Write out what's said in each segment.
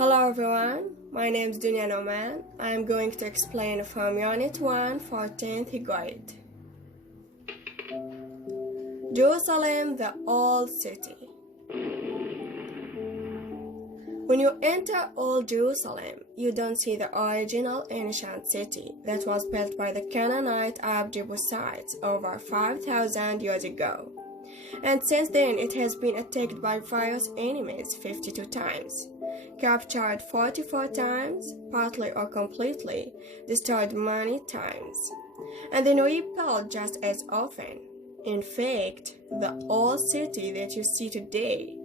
Hello everyone, my name is Dunya. I am going to explain from Unit 1 for 10th grade. Jerusalem, the Old City. When you enter Old Jerusalem, you don't see the original ancient city that was built by the Canaanite Arab Jebusites over 5,000 years ago. And since then it has been attacked by various enemies 52 times, captured 44 times, partly or completely, destroyed many times, and then rebuilt just as often. In fact, the old city that you see today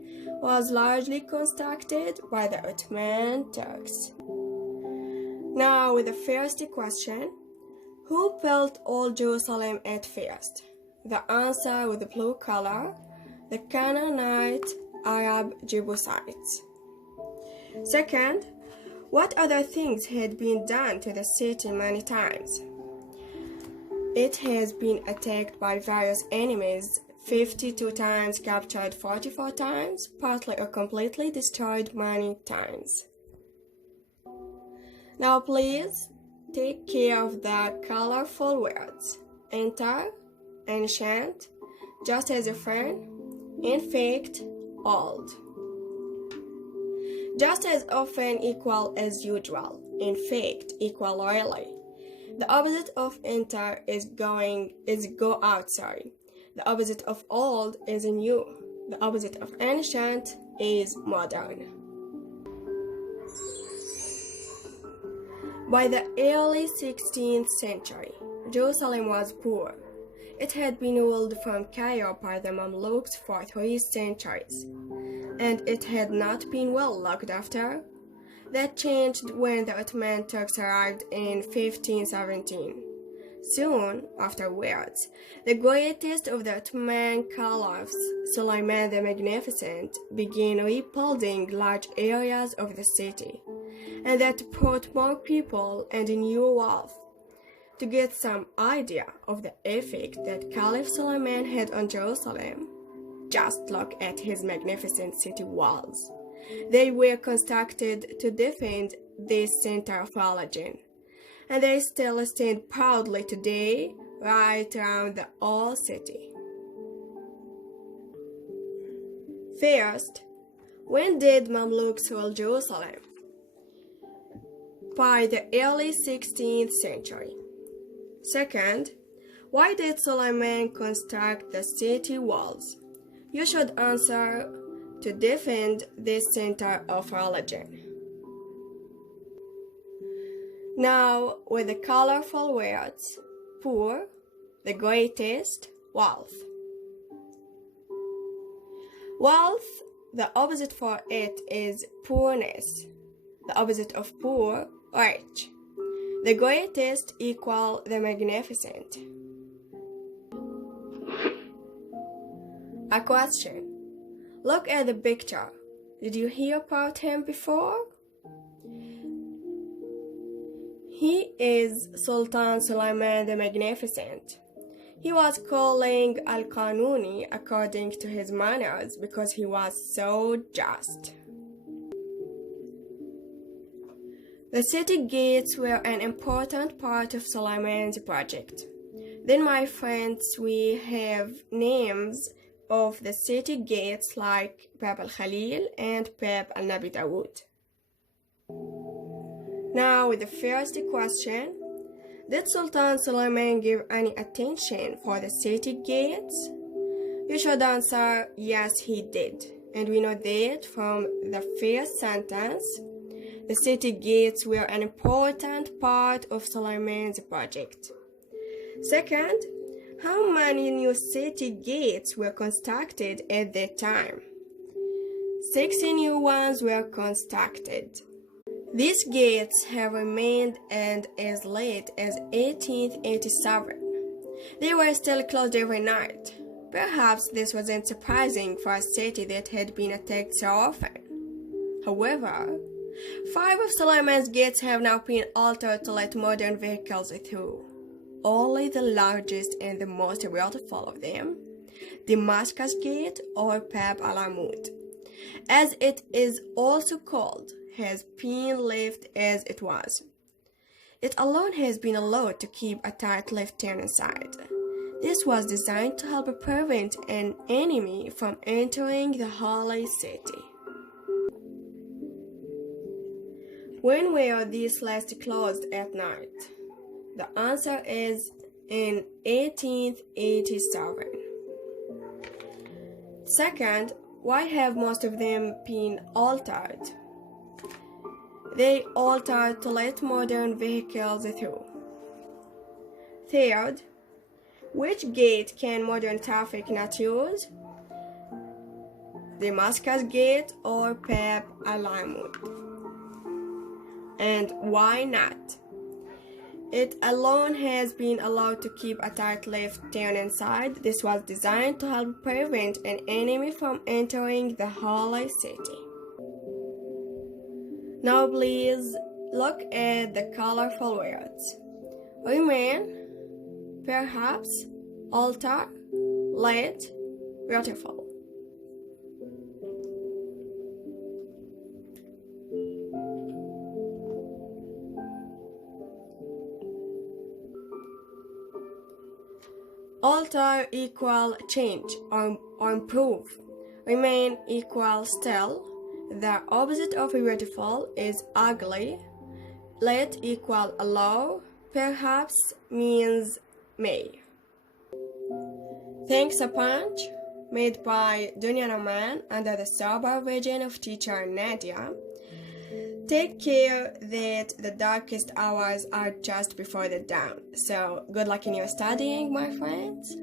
was largely constructed by the Ottoman Turks. Now with the first question, who built Old Jerusalem at first? The answer with the blue color, the Canaanite Arab Jebusites. Second, what other things had been done to the city many times? It has been attacked by various enemies 52 times, captured 44 times, partly or completely destroyed many times. Now please take care of the colorful words. Enter, ancient, just as a friend, in fact, old. Just as often equal as usual, in fact, equal really. The opposite of enter is go out. The opposite of old is new. The opposite of ancient is modern. By the early 16th century, Jerusalem was poor. It had been ruled from Cairo by the Mamluks for 3 centuries, and it had not been well looked after. That changed when the Ottoman Turks arrived in 1517. Soon afterwards, the greatest of the Ottoman caliphs, Suleiman the Magnificent, began rebuilding large areas of the city, and that brought more people and new wealth. To get some idea of the effect that Caliph Suleiman had on Jerusalem, just look at his magnificent city walls. They were constructed to defend this center of religion, and they still stand proudly today right around the old city. First, when did Mamluks rule Jerusalem? By the early 16th century. Second, why did Suleiman construct the city walls? You should answer to defend this center of religion. Now, with the colorful words, poor, the greatest, wealth. Wealth, the opposite for it is poorness. The opposite of poor, rich. The greatest equal the magnificent. A question. Look at the picture. Did you hear about him before? He is Sultan Suleiman the Magnificent. He was calling Al-Qanuni according to his manners because he was so just. The city gates were an important part of Suleiman's project. Then, my friends, we have names of the city gates like Bab al-Khalil and Bab al-Nabi Dawood. Now with the first question, did Sultan Suleiman give any attention for the city gates? You should answer yes, he did. And we know that from the first sentence. The city gates were an important part of Suleiman's project. Second, how many new city gates were constructed at that time? 60 new ones were constructed. These gates have remained and as late as 1887. They were still closed every night. Perhaps this wasn't surprising for a city that had been attacked so often. However, 5 of Suleiman's gates have now been altered to let modern vehicles through. Only the largest and the most beautiful of them, Damascus Gate or Bab al-Amud, as it is also called, has been left as it was. It alone has been allowed to keep a tight-lipped turn inside. This was designed to help prevent an enemy from entering the holy city. When were these last closed at night? The answer is in 1887. Second, why have most of them been altered? They altered to let modern vehicles through. Third, which gate can modern traffic not use? Damascus Gate or Bab al-Amud? And why not? It alone has been allowed to keep a tight-lipped turn inside. This was designed to help prevent an enemy from entering the holy city. Now please look at the colorful words. Remain, perhaps, alter, let, beautiful. Alter equal change or improve. Remain equal still. The opposite of beautiful is ugly. Let equal allow. Perhaps means may. Thanks a punch made by Dunya under the supervision of teacher Nadia. Take care that the darkest hours are just before the dawn. So good luck in your studying, my friends.